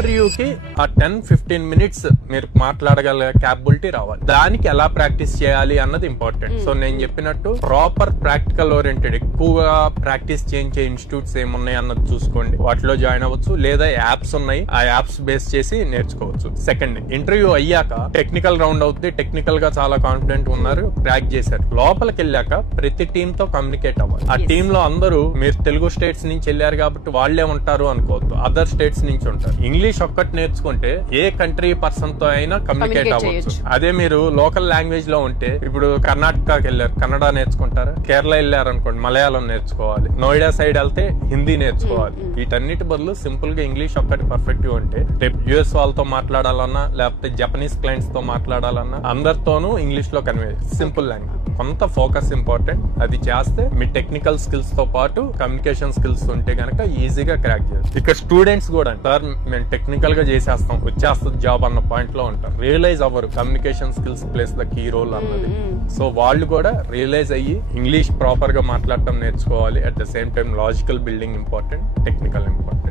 ఇంటర్వ్యూకి ఆ 10-15 మినిట్స్ మీరు మాట్లాడగల క్యాపబిలిటీ రావాలి. దానికి ఎలా ప్రాక్టీస్ చేయాలి అన్నది ఇంపార్టెంట్. సో నేను చెప్పినట్టు ప్రాపర్ ప్రాక్టికల్ ఓరియంటెడ్ ఎక్కువగా ప్రాక్టీస్ చేయించే ఇన్స్టిట్యూట్స్ ఏమున్నాయి అన్నది చూసుకోండి, వాటిలో జాయిన్ అవ్వచ్చు. లేదా యాప్స్ ఉన్నాయి, ఆ యాప్స్ బేస్ చేసి నేర్చుకోవచ్చు. సెకండ్, ఇంటర్వ్యూ అయ్యాక టెక్నికల్ రౌండ్ అవుతుంది. టెక్నికల్ గా చాలా కాన్ఫిడెంట్ ఉన్నారు, క్రాక్ చేశారు. లోపలికి వెళ్ళాక ప్రతి టీమ్ తో కమ్యూనికేట్ అవ్వాలి. ఆ టీమ్ లో అందరూ మీరు తెలుగు స్టేట్స్ నుంచి వెళ్ళారు కాబట్టి వాళ్లే ఉంటారు అనుకోవద్దు, అదర్ స్టేట్స్ నుంచి ఉంటారు. ఇంగ్లీష్ ఒక్కటి నేర్చుకుంటే ఏ కంట్రీ పర్సన్ తో అయినా కమ్యూనికేట్ అవ్వచ్చు. అదే మీరు లోకల్ లాంగ్వేజ్ లో ఉంటే, ఇప్పుడు కర్ణాటకకి వెళ్ళారు, కన్నడ నేర్చుకుంటారు. కేరళ వెళ్ళారు అనుకోండి, మలయాళం నేర్చుకోవాలి. నోయిడా సైడ్ వెళ్తే హిందీ నేర్చుకోవాలి. వీటన్నిటి బదులు సింపుల్ గా ఇంగ్లీష్ ఒక్కటి పర్ఫెక్ట్ గా ఉంటే రేపు యుఎస్ వాళ్ళతో మాట్లాడాలన్నా లేకపోతే జపనీస్ క్లయింట్స్ తో మాట్లాడాలన్నా అందరితోనూ ఇంగ్లీష్ లో కన్వే. సింపుల్ లాంగ్వేజ్, కొంత ఫోకస్ ఇంపార్టెంట్. అది చేస్తే మీ టెక్నికల్ స్కిల్స్ తో పాటు కమ్యూనికేషన్ స్కిల్స్ ఉంటే గనక ఈజీగా క్రాక్ చేయొచ్చు. ఇక్కడ స్టూడెంట్స్ కూడా సార్ మేము టెక్నికల్ గా చేసేస్తాం, వచ్చేస్తుంది జాబ్ అన్న పాయింట్ లో ఉంటారు. రియలైజ్ అవ్వరు communication skills plays the key role అన్నది. సో వాళ్ళు కూడా రియలైజ్ అయ్యి ఇంగ్లీష్ ప్రాపర్ గా మాట్లాడటం నేర్చుకోవాలి. At the same time logical building important, technical important.